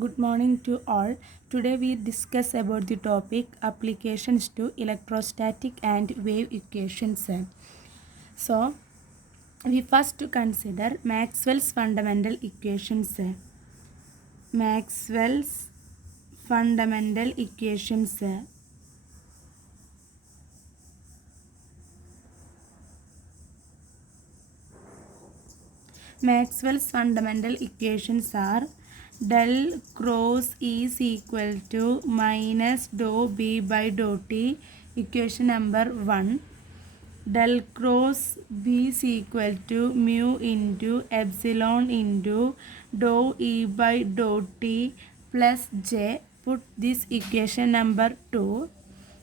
Good morning to all. Today we discuss about the topic applications to electrostatic and wave equations. So we first consider Maxwell's fundamental equations. Maxwell's fundamental equations. Maxwell's fundamental equations are del cross E is equal to minus dou B by dou T, equation number 1. Del cross B is equal to mu into epsilon into dou E by dou T plus J. Put this equation number 2.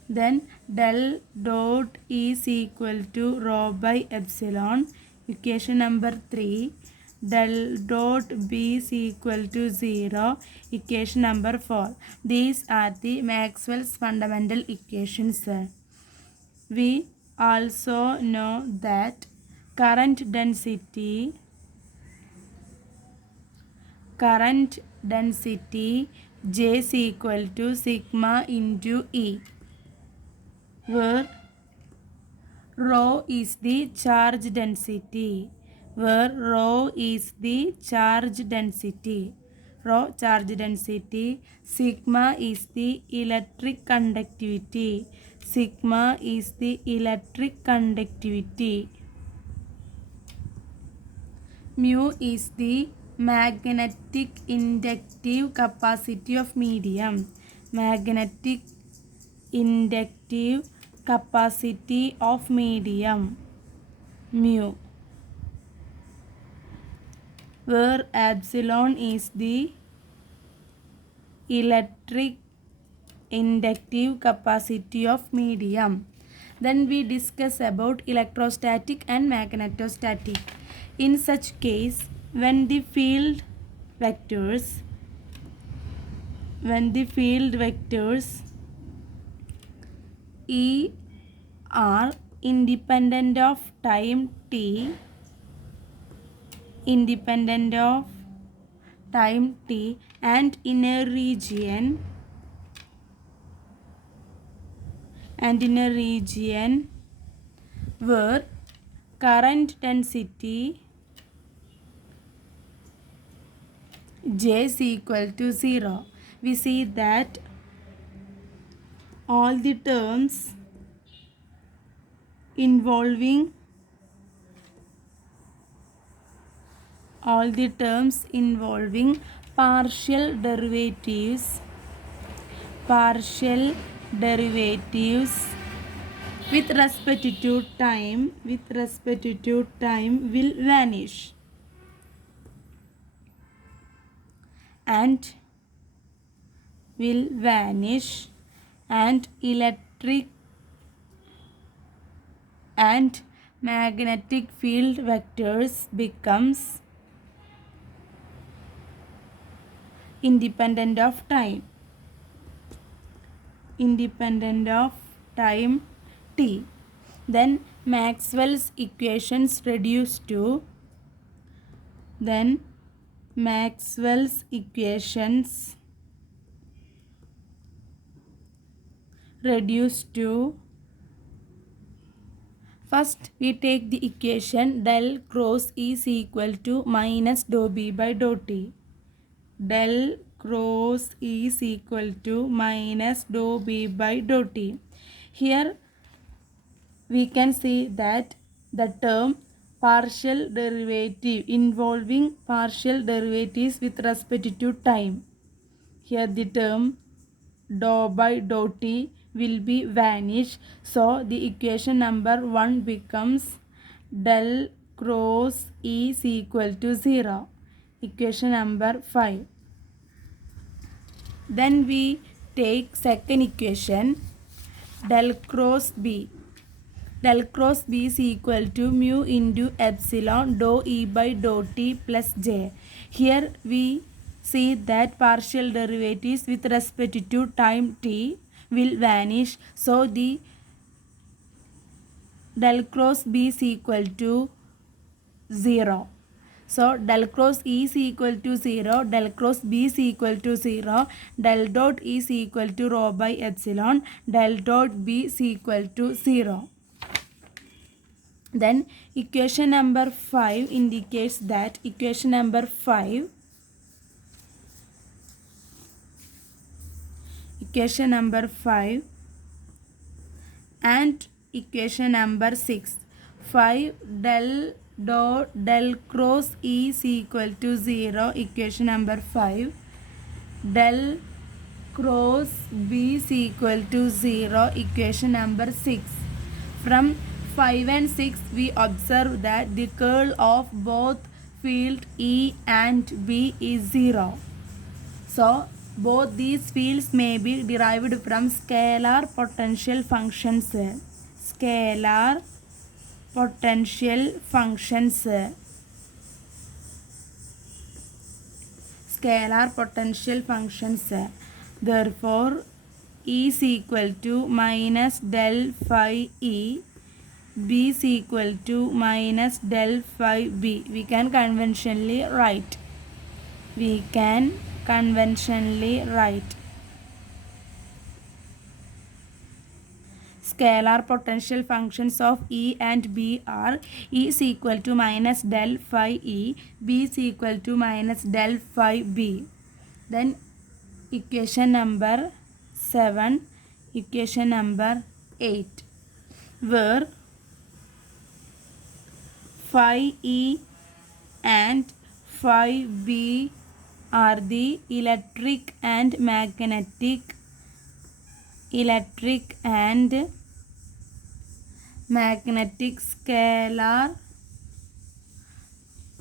Then del dot E is equal to rho by epsilon, equation number 3. Del dot B is equal to 0, equation number 4. These are the Maxwell's fundamental equations. We also know that current density J is equal to sigma into E, where rho is the charge density. Charge density, sigma is the electric conductivity. Mu is the magnetic inductive capacity of medium. Mu, where epsilon is the electric inductive capacity of medium. Then we discuss about electrostatic and magnetostatic. In such case, when the field vectors E are independent of time t and in a region where current density J is equal to 0, we see that all the terms involving partial derivatives with respect to time will vanish, and electric and magnetic field vectors becomes independent of time t. Then Maxwell's equations reduce to first we take the equation del cross E is equal to minus dou B by dou T. Del cross E is equal to minus dou B by dou T. Here we can see that the term partial derivative involving partial derivatives with respect to time. Here the term dou by dou T will be vanished. So the equation number 1 becomes del cross E is equal to 0. Equation number 5. Then we take second equation, del cross B. Del cross B is equal to mu into epsilon dou E by dou T plus J. Here we see that partial derivatives with respect to time t will vanish. So the del cross B is equal to 0. So del cross E is equal to 0, del cross B is equal to 0, del dot E is equal to rho by epsilon, del dot B is equal to 0. Then equation number 5 indicates that equation number 5 and equation number 6, 5 del cross E is equal to 0, equation number 5, del cross B is equal to 0, equation number 6. From 5 and 6 we observe that the curl of both field E and B is 0. So both these fields may be derived from scalar potential functions. Scalar potential functions. Scalar potential functions. Therefore, E is equal to minus del phi E, B is equal to minus del phi B. We can conventionally write. Scalar potential functions of E and B are E is equal to minus del phi E, B is equal to minus del phi B. Then equation number 7, equation number 8, where phi E and phi B are the electric and magnetic scalar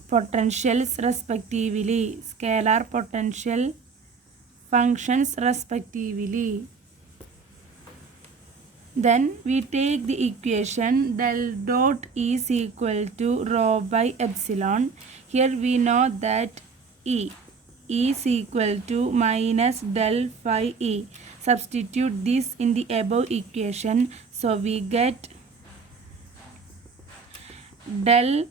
potentials respectively, scalar potential functions respectively. Then we take the equation del dot E is equal to rho by epsilon. Here we know that E is equal to minus del phi E. Substitute this in the above equation. So we get del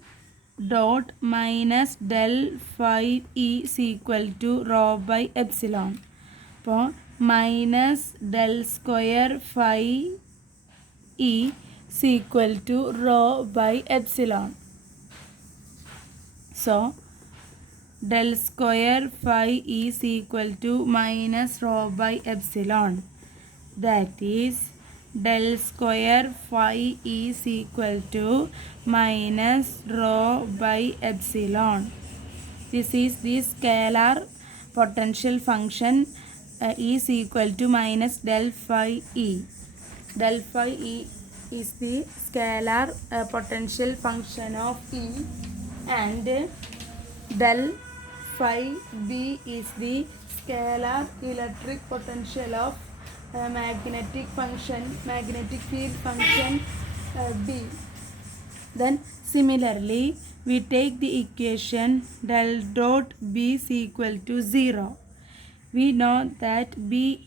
dot minus del phi E is equal to rho by epsilon. So minus del square phi E is equal to rho by epsilon. So del square phi is equal to minus rho by epsilon. That is del square phi is equal to minus rho by epsilon. This is the scalar potential function is equal to minus del phi E. Del phi E is the scalar potential function of E, and del phi B is the scalar electric potential of magnetic field function B. Then similarly we take the equation del dot B is equal to 0. We know that B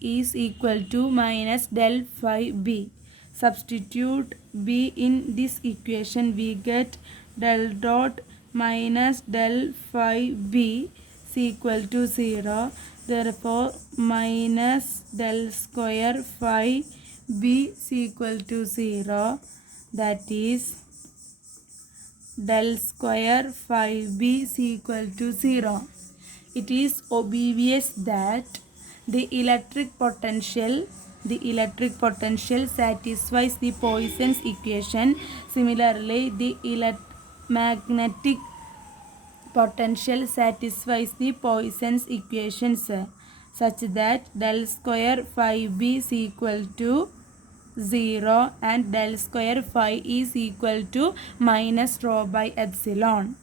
is equal to minus del phi B. Substitute B in this equation, we get del dot minus del phi B is equal to 0. Therefore minus del square phi B is equal to 0. That is del square phi B is equal to 0. It is obvious that the electric potential satisfies the Poisson's equation. Similarly, the magnetic potential satisfies the Poisson's equations such that del square phi B is equal to 0 and del square phi is equal to minus rho by epsilon.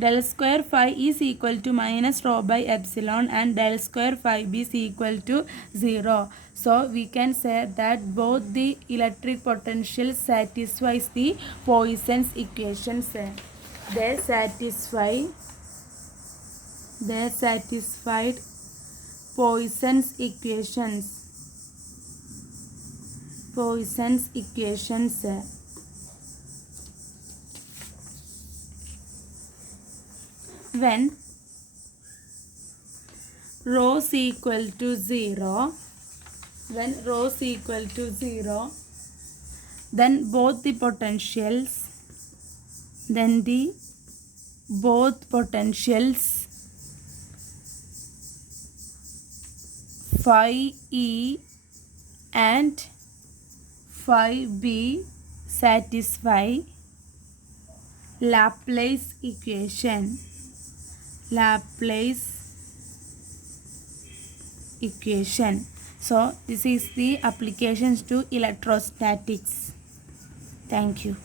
Del square phi is equal to minus rho by epsilon and del square phi B is equal to 0. So we can say that both the electric potential satisfies the Poisson's equations. They satisfied Poisson's equations. when rho is equal to 0, then both potentials phi E and phi B satisfy Laplace equation. So this is the applications to electrostatics. Thank you.